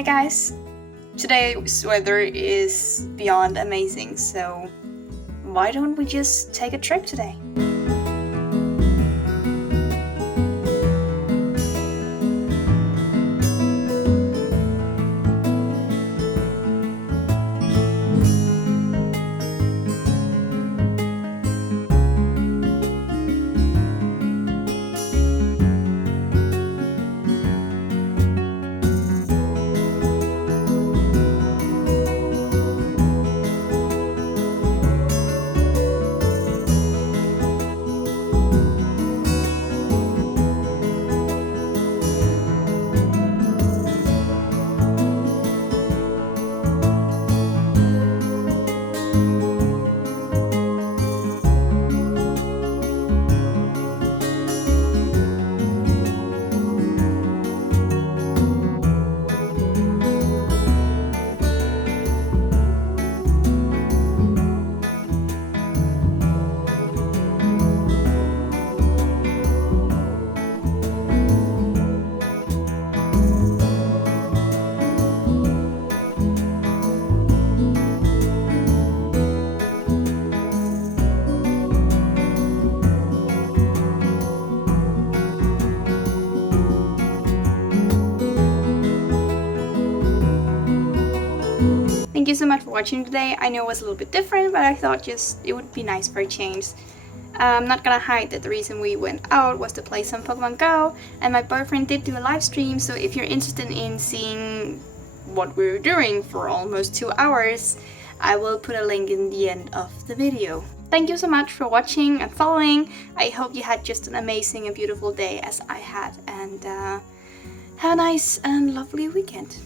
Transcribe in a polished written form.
Hey guys! Today's weather is beyond amazing, so why don't we just take a trip today? Thank you so much for watching today. I know it was a little bit different, but I thought it would be nice for a change. I'm not gonna hide that the reason we went out was to play some Pokemon Go, and my boyfriend did do a live stream, so if you're interested in seeing what we were doing for almost 2 hours, I will put a link in the end of the video. Thank you so much for watching and following. I hope you had just an amazing and beautiful day as I had, and have a nice and lovely weekend.